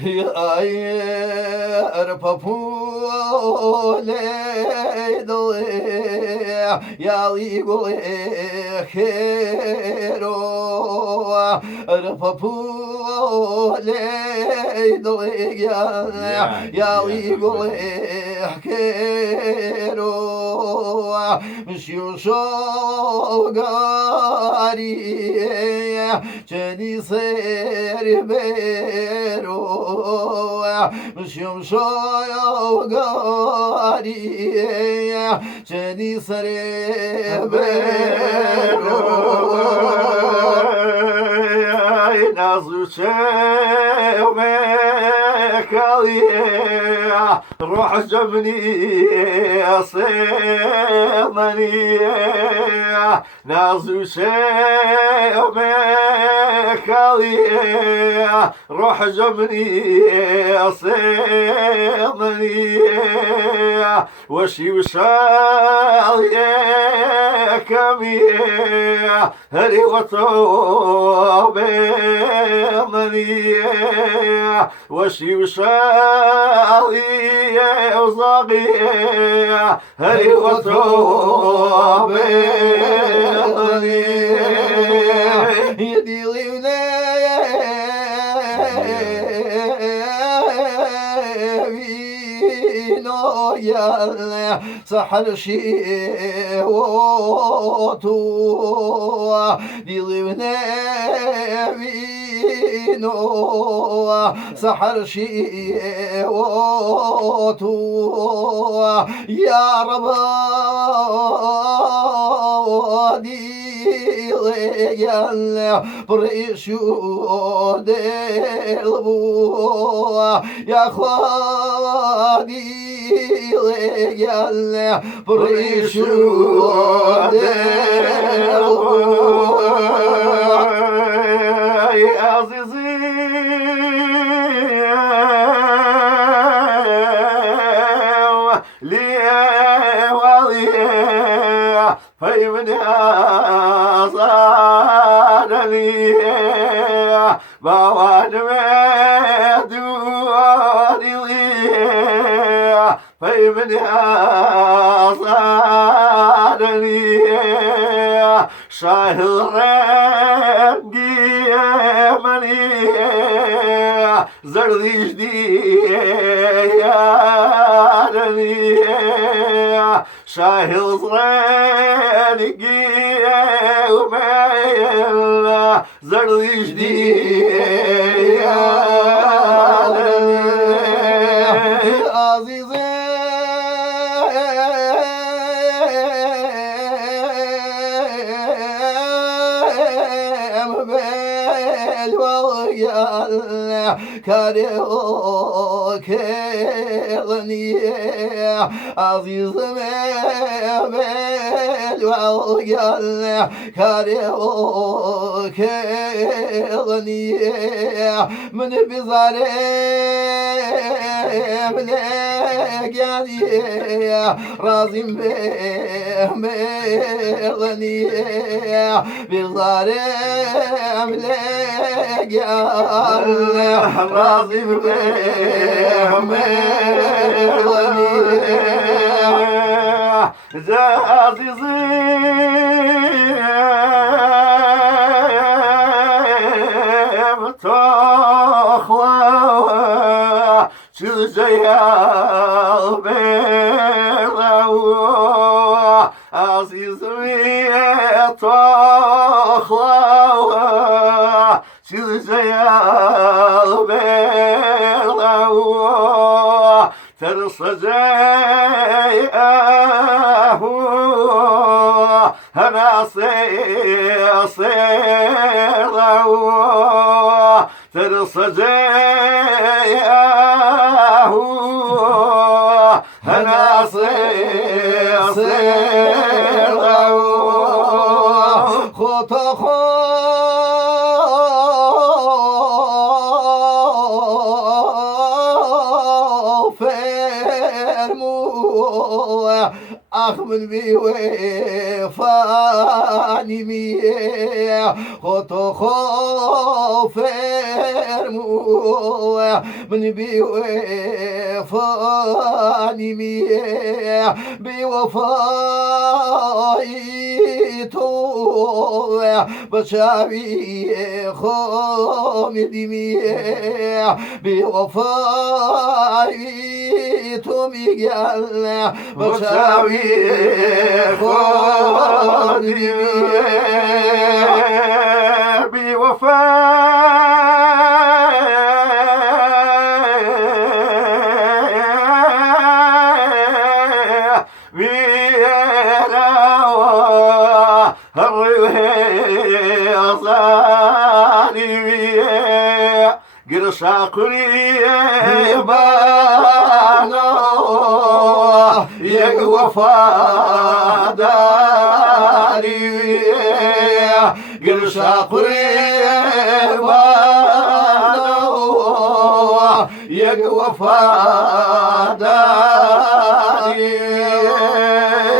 Yar papule dole yali gole hero ar papule dole yali gole hero Müşyuşo gari Ceni serbero Müşyuşo gari Ceni serbero Nazu çevme kaliye روح جبني صيمني نازو شيمك روح جبني صيمني وشي وشالي كمي هري وطوبي مني وشي وشالي وصاغي هري وطوبي يدي ليونا يا سحر شي وطو ديلي ونبينو سحر شي وطو يا رب ديلي بريشو دلبو يا خادي gel بريشو عزيزي لي ولي في من أصارني بواد مدوري في من أصارني شاهل رنقي مني زرديش دي يارني شاهل رنقي وميل زرديش دي يارني عزيزي كاريوكيغني عزيزم بالوالقال كاريوكيغني من بزارم لقاني رازم بمغني بزارم لقاني راضي بهم زازي زيم تخوى شزيال بيلو عزيز تخوى شزيال بيلو ترصجيه أنا صيرو ترصجيه أنا صيرو خطخو أخ من بوفاني مية خطو خوفر مو من بوفاني مية بوفاي تو بشاوي خامدي مية بوفاي تو ميجال بشاوي خامدي مية بوفاي بيراوا الرياضي قرصا قريبانو يقوى فاداري قرصا قريبانو يقوى فاداري